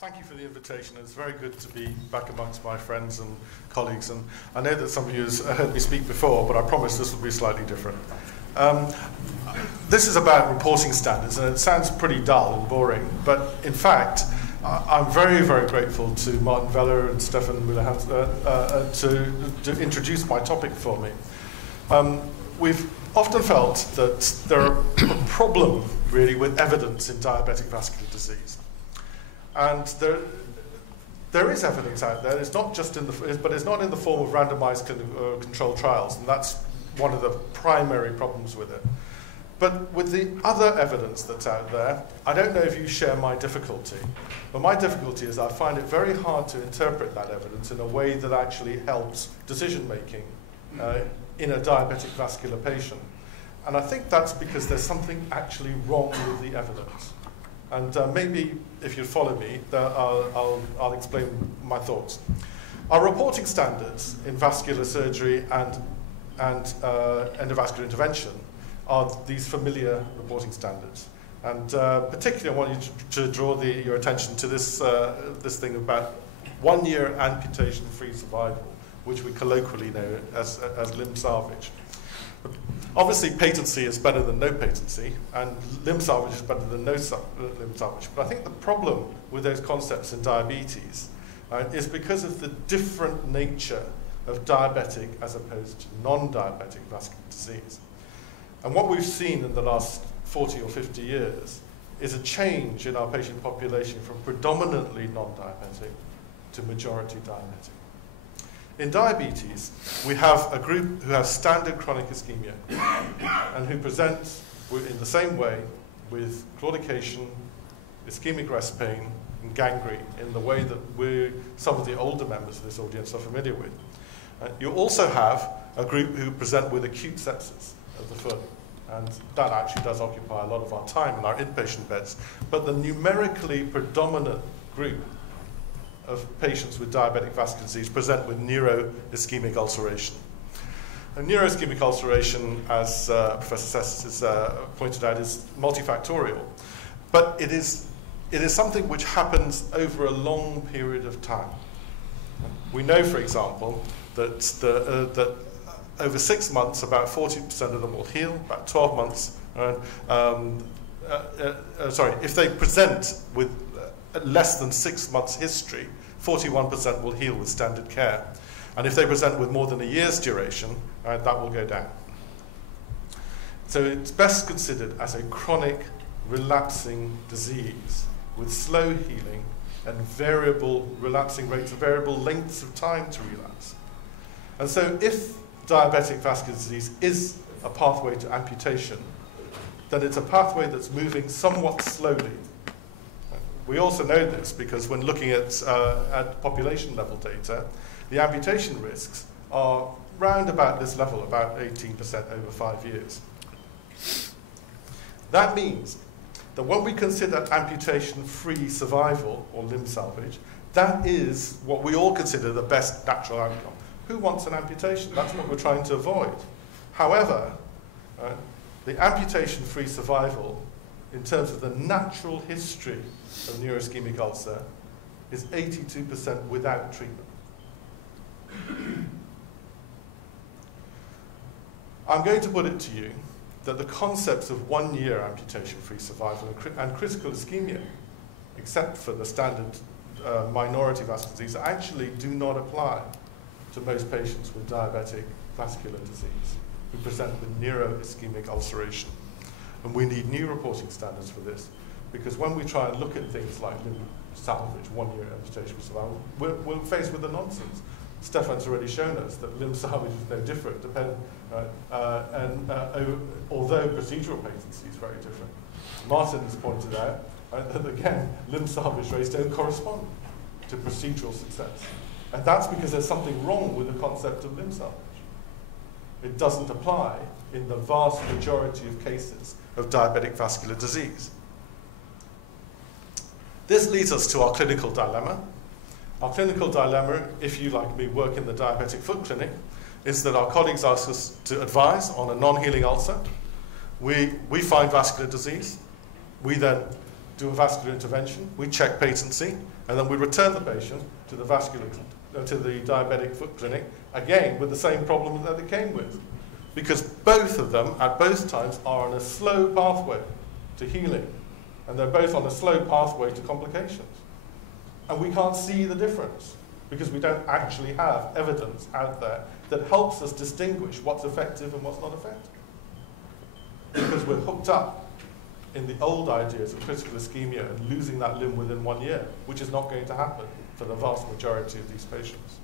Thank you for the invitation. It's very good to be back amongst my friends and colleagues. And I know that some of you have heard me speak before, but I promise this will be slightly different. This is about reporting standards, and it sounds pretty dull and boring, but in fact, I'm very, very grateful to Martin Weller and Stefan Müller to introduce my topic for me. We've often felt that there are a problem, really, with evidence in diabetic vascular disease. And there is evidence out there. It's not just but it's not in the form of randomized controlled trials, and that's one of the primary problems with it. But with the other evidence that's out there, I don't know if you share my difficulty, but my difficulty is I find it very hard to interpret that evidence in a way that actually helps decision-making in a diabetic vascular patient. And I think that's because there's something actually wrong with the evidence. And maybe, if you follow me, I'll explain my thoughts. Our reporting standards in vascular surgery and endovascular intervention are these familiar reporting standards. And particularly, I want you to draw your attention to this thing about 1 year amputation-free survival, which we colloquially know as limb salvage. Obviously, patency is better than no patency, and limb salvage is better than no limb salvage. But I think the problem with those concepts in diabetes is because of the different nature of diabetic as opposed to non-diabetic vascular disease. And what we've seen in the last 40 or 50 years is a change in our patient population from predominantly non-diabetic to majority diabetic. In diabetes, we have a group who have standard chronic ischemia and who present in the same way with claudication, ischemic rest pain, and gangrene in the way that some of the older members of this audience are familiar with. You also have a group who present with acute sepsis of the foot, and that actually does occupy a lot of our time in our inpatient beds. But the numerically predominant group of patients with diabetic vascular disease present with neuroischemic ulceration. And neuroischemic ulceration, as Professor Sess has pointed out, is multifactorial. But it is something which happens over a long period of time. We know, for example, that over 6 months, about 40% of them will heal, about 12 months. If they present with less than 6 months history, 41% will heal with standard care. And if they present with more than a year's duration, that will go down. So it's best considered as a chronic relapsing disease with slow healing and variable relapsing rates, variable lengths of time to relapse. And so if diabetic vascular disease is a pathway to amputation, then it's a pathway that's moving somewhat slowly. We also know this because when looking at population level data, the amputation risks are round about this level, about 18% over 5 years. That means that when we consider amputation-free survival or limb salvage, that is what we all consider the best natural outcome. Who wants an amputation? That's what we're trying to avoid. However, the amputation-free survival in terms of the natural history of neuroischemic ulcer is 82% without treatment. I'm going to put it to you that the concepts of 1 year amputation-free survival and critical ischemia, except for the standard minority vascular disease, actually do not apply to most patients with diabetic vascular disease who present with neuroischemic ulceration. And we need new reporting standards for this, because when we try and look at things like limb salvage, 1 year amputation survival, we're faced with the nonsense. Stefan's already shown us that limb salvage is no different, although procedural patency is very different. Martin has pointed out that, again, limb salvage rates don't correspond to procedural success. And that's because there's something wrong with the concept of limb salvage. It doesn't apply in the vast majority of cases of diabetic vascular disease. This leads us to our clinical dilemma. Our clinical dilemma, if you, like me, work in the diabetic foot clinic, is that our colleagues ask us to advise on a non-healing ulcer. We find vascular disease. We then do a vascular intervention, we check patency, and then we return the patient to the diabetic foot clinic, again with the same problem that they came with. Because both of them, at both times, are on a slow pathway to healing. And they're both on a slow pathway to complications. And we can't see the difference, because we don't actually have evidence out there that helps us distinguish what's effective and what's not effective. Because we're hooked up in the old ideas of critical ischemia and losing that limb within 1 year, which is not going to happen for the vast majority of these patients.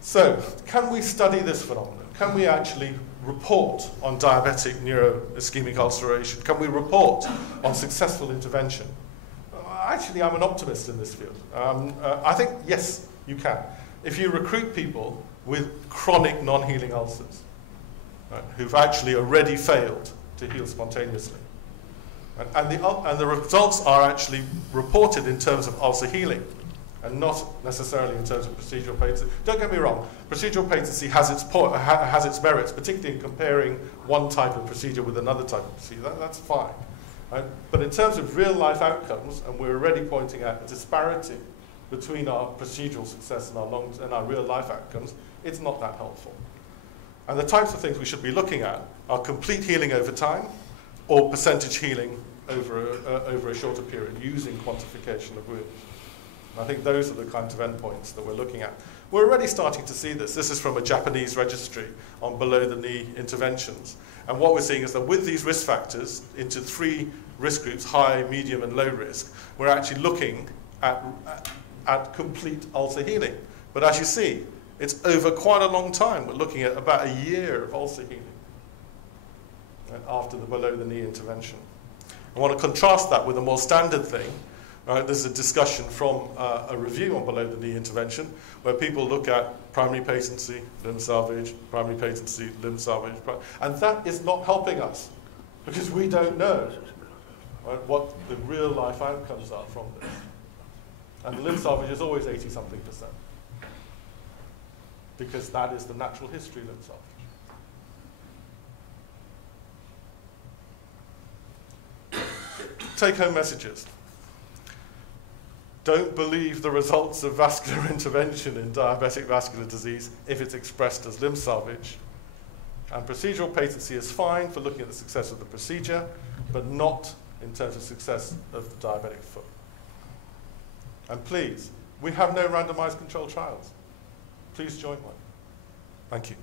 So, can we study this phenomenon? Can we actually report on diabetic neuroischemic ulceration? Can we report on successful intervention? Actually, I'm an optimist in this field. I think, yes, you can. If you recruit people with chronic non-healing ulcers, right, who've actually already failed to heal spontaneously, and the results are actually reported in terms of ulcer healing, and not necessarily in terms of procedural patency. Don't get me wrong, procedural patency has its merits, particularly in comparing one type of procedure with another type of procedure. That's fine. Right? But in terms of real-life outcomes, and we're already pointing out a disparity between our procedural success and our real-life outcomes, it's not that helpful. And the types of things we should be looking at are complete healing over time, or percentage healing over a shorter period, using quantification of wounds. I think those are the kinds of endpoints that we're looking at. We're already starting to see this. This is from a Japanese registry on below-the-knee interventions. And what we're seeing is that with these risk factors into 3 risk groups, high, medium, and low risk, we're actually looking at complete ulcer healing. But as you see, it's over quite a long time. We're looking at about a year of ulcer healing after the below-the-knee intervention. I want to contrast that with a more standard thing. Right, there's a discussion from a review on below-the-knee intervention where people look at primary patency, limb salvage, primary patency, limb salvage, and that is not helping us because we don't know, right, what the real-life outcomes are from this. And the limb salvage is always 80-something%, because that is the natural history limb salvage. Take-home messages. Don't believe the results of vascular intervention in diabetic vascular disease if it's expressed as limb salvage. And procedural patency is fine for looking at the success of the procedure, but not in terms of success of the diabetic foot. And please, we have no randomized controlled trials. Please join one. Thank you.